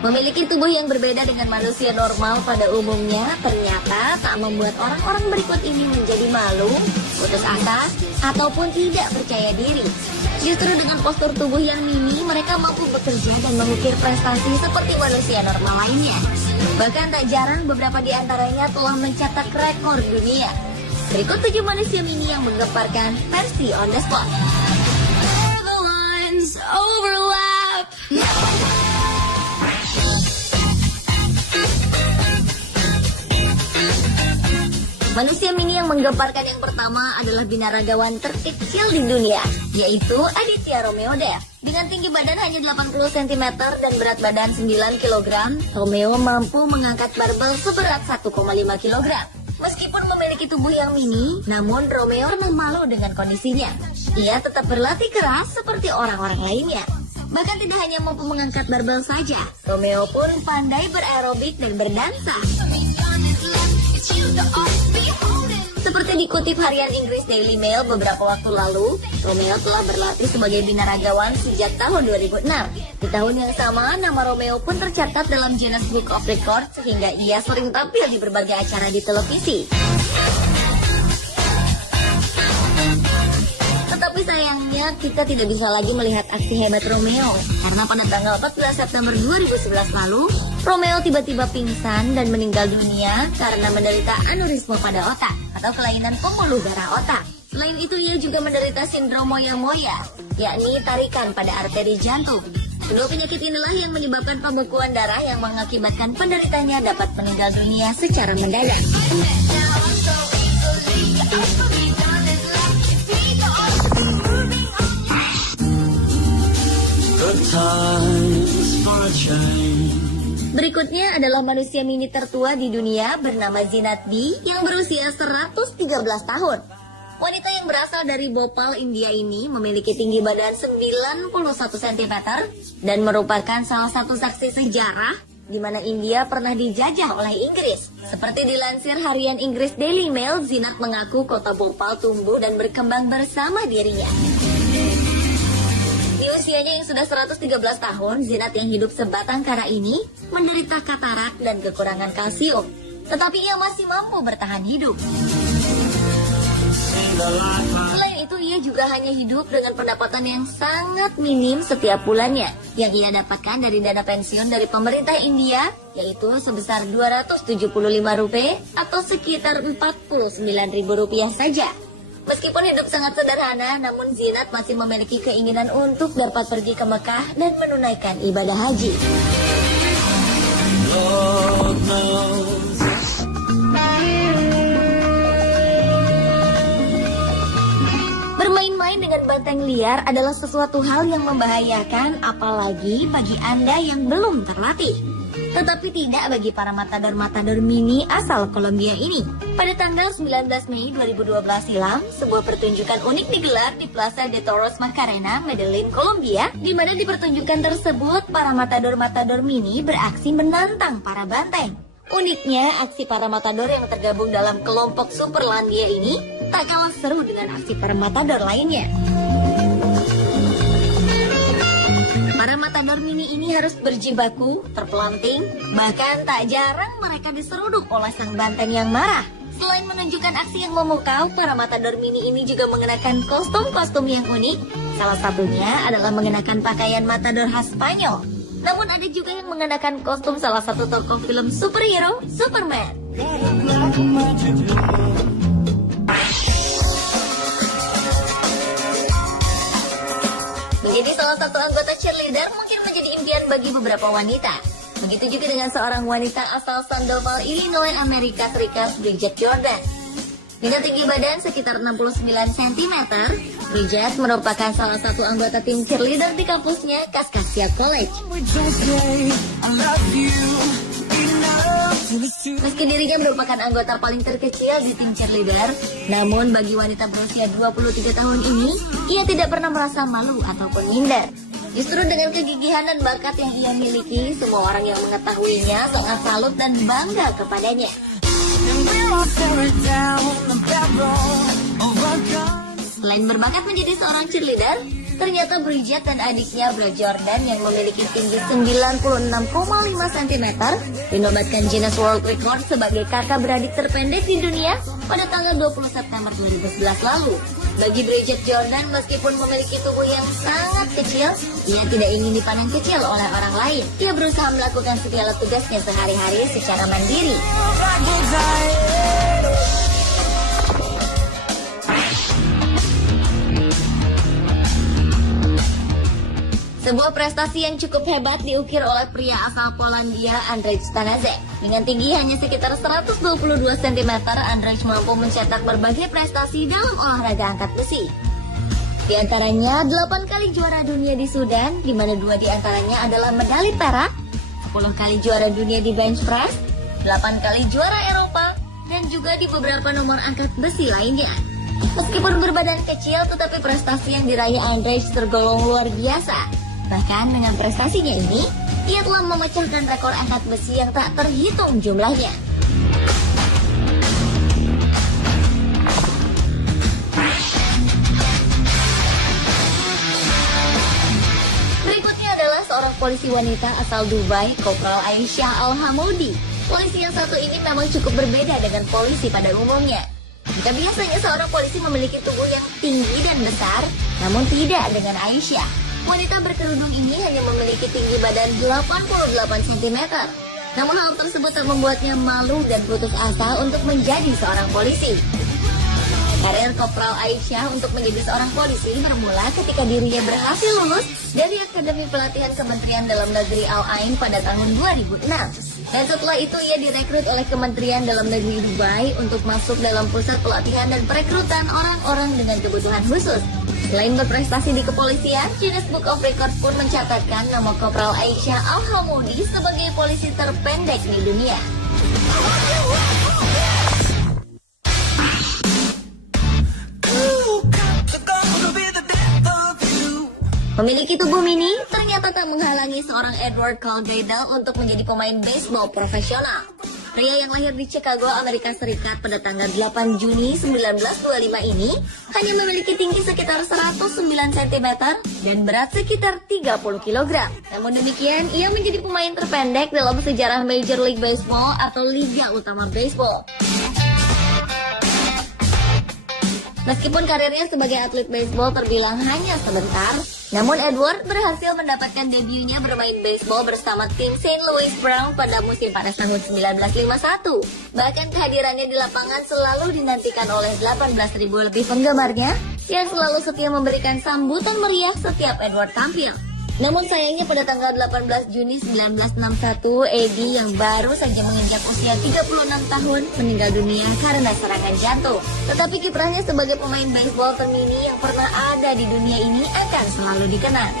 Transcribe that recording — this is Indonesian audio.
Memiliki tubuh yang berbeda dengan manusia normal pada umumnya ternyata tak membuat orang-orang berikut ini menjadi malu, putus asa, ataupun tidak percaya diri. Justru dengan postur tubuh yang mini, mereka mampu bekerja dan mengukir prestasi seperti manusia normal lainnya. Bahkan tak jarang beberapa di antaranya telah mencetak rekor dunia. Berikut 7 manusia mini yang menggemparkan versi on the spot. Manusia mini yang menggemparkan yang pertama adalah binaragawan terkecil di dunia, yaitu Aditya Romeo Dev. Dengan tinggi badan hanya 80 cm dan berat badan 9 kg, Romeo mampu mengangkat barbel seberat 1,5 kg. Meskipun memiliki tubuh yang mini, namun Romeo pernah malu dengan kondisinya. Ia tetap berlatih keras seperti orang-orang lainnya. Bahkan tidak hanya mampu mengangkat barbel saja, Romeo pun pandai beraerobik dan berdansa. Seperti dikutip harian Inggris Daily Mail beberapa waktu lalu, Romeo telah berlatih sebagai binaragawan sejak tahun 2006. Di tahun yang sama, nama Romeo pun tercatat dalam Guinness Book of Records sehingga ia sering tampil di berbagai acara di televisi. Tetapi sayangnya kita tidak bisa lagi melihat aksi hebat Romeo karena pada tanggal 14 September 2011 lalu, Romeo tiba-tiba pingsan dan meninggal dunia karena menderita aneurisme pada otak atau kelainan pembuluh darah otak. Selain itu ia juga menderita sindrom moya-moya, yakni tarikan pada arteri jantung. Kedua penyakit inilah yang menyebabkan pembekuan darah yang mengakibatkan penderitanya dapat meninggal dunia secara mendadak. Berikutnya adalah manusia mini tertua di dunia bernama Zinat B yang berusia 113 tahun. Wanita yang berasal dari Bhopal, India ini memiliki tinggi badan 91 cm dan merupakan salah satu saksi sejarah di mana India pernah dijajah oleh Inggris. Seperti dilansir harian Inggris Daily Mail, Zinat mengaku kota Bhopal tumbuh dan berkembang bersama dirinya. Di usianya yang sudah 113 tahun, Zinat yang hidup sebatang kara ini menderita katarak dan kekurangan kalsium. Tetapi ia masih mampu bertahan hidup. Selain itu, ia juga hanya hidup dengan pendapatan yang sangat minim setiap bulannya, yang ia dapatkan dari dana pensiun dari pemerintah India, yaitu sebesar Rp275 atau sekitar Rp49.000 saja. Meskipun hidup sangat sederhana, namun Zinat masih memiliki keinginan untuk dapat pergi ke Mekah dan menunaikan ibadah haji. Bermain-main dengan banteng liar adalah sesuatu hal yang membahayakan, apalagi bagi Anda yang belum terlatih. Tetapi tidak bagi para matador-matador mini asal Kolombia ini. Pada tanggal 19 Mei 2012 silam, sebuah pertunjukan unik digelar di Plaza de Toros Macarena, Medellin, Kolombia, di mana di pertunjukan tersebut para matador-matador mini beraksi menantang para banteng. Uniknya, aksi para matador yang tergabung dalam kelompok Superlandia ini tak kalah seru dengan aksi para matador lainnya. Para matador mini ini harus berjibaku, terpelanting, bahkan tak jarang mereka diseruduk oleh sang banteng yang marah. Selain menunjukkan aksi yang memukau, para matador mini ini juga mengenakan kostum-kostum yang unik. Salah satunya adalah mengenakan pakaian matador khas Spanyol. Namun ada juga yang mengenakan kostum salah satu tokoh film superhero, Superman. Menjadi salah satu anggota cheerleader mungkin menjadi impian bagi beberapa wanita. Begitu juga dengan seorang wanita asal Sandoval, Illinois, Amerika Serikat, Bridget Jordan. Dengan tinggi badan sekitar 69 cm, Bridget merupakan salah satu anggota tim cheerleader di kampusnya, Cascadia College. Meski dirinya merupakan anggota paling terkecil di tim cheerleader, namun bagi wanita berusia 23 tahun ini, ia tidak pernah merasa malu ataupun minder. Justru dengan kegigihan dan bakat yang ia miliki, semua orang yang mengetahuinya sangat salut dan bangga kepadanya. Selain berbakat menjadi seorang cheerleader, Ternyata Bridget dan adiknya Bro Jordan yang memiliki tinggi 96,5 cm dinobatkan Guinness World Record sebagai kakak beradik terpendek di dunia pada tanggal 20 September 2011 lalu. Bagi Bridget Jordan, meskipun memiliki tubuh yang sangat kecil, ia tidak ingin dipandang kecil oleh orang lain. Ia berusaha melakukan segala tugasnya sehari-hari secara mandiri. Sebuah prestasi yang cukup hebat diukir oleh pria asal Polandia Andrzej Stanaszek. Dengan tinggi hanya sekitar 122 cm, Andrzej mampu mencetak berbagai prestasi dalam olahraga angkat besi. Di antaranya 8 kali juara dunia di Sudan, di mana 2 di antaranya adalah medali perak, 10 kali juara dunia di bench press, 8 kali juara Eropa, dan juga di beberapa nomor angkat besi lainnya. Meskipun berbadan kecil, tetapi prestasi yang diraih Andrzej tergolong luar biasa. Bahkan dengan prestasinya ini, ia telah memecahkan rekor angkat besi yang tak terhitung jumlahnya. Berikutnya adalah seorang polisi wanita asal Dubai, Kopral Aisyah Al-Hamoudi. Polisi yang satu ini memang cukup berbeda dengan polisi pada umumnya. Jika biasanya seorang polisi memiliki tubuh yang tinggi dan besar, namun tidak dengan Aisyah. Wanita berkerudung ini hanya memiliki tinggi badan 88 cm. Namun hal tersebut tak membuatnya malu dan putus asa untuk menjadi seorang polisi. Karir Kopral Aisyah untuk menjadi seorang polisi bermula ketika dirinya berhasil lulus dari Akademi Pelatihan Kementerian Dalam Negeri Al-Ain pada tahun 2006. Dan setelah itu ia direkrut oleh Kementerian Dalam Negeri Dubai untuk masuk dalam pusat pelatihan dan perekrutan orang-orang dengan kebutuhan khusus. Selain berprestasi di kepolisian, Guinness Book of Records pun mencatatkan nama Kopral Aisyah Al-Hamoudi sebagai polisi terpendek di dunia. Memiliki tubuh mini, ternyata tak menghalangi seorang Edward Calgadel untuk menjadi pemain baseball profesional. Pria yang lahir di Chicago, Amerika Serikat pada tanggal 8 Juni 1925 ini hanya memiliki tinggi sekitar 109 cm dan berat sekitar 30 kg. Namun demikian, ia menjadi pemain terpendek dalam sejarah Major League Baseball atau Liga Utama Baseball. Meskipun karirnya sebagai atlet baseball terbilang hanya sebentar, namun Edward berhasil mendapatkan debutnya bermain baseball bersama tim St. Louis Browns pada musim panas tahun 1951. Bahkan kehadirannya di lapangan selalu dinantikan oleh 18.000 lebih penggemarnya yang selalu setia memberikan sambutan meriah setiap Edward tampil. Namun sayangnya pada tanggal 18 Juni 1961, Eddie yang baru saja menginjak usia 36 tahun meninggal dunia karena serangan jantung. Tetapi kiprahnya sebagai pemain baseball termini yang pernah ada di dunia ini akan selalu dikenang.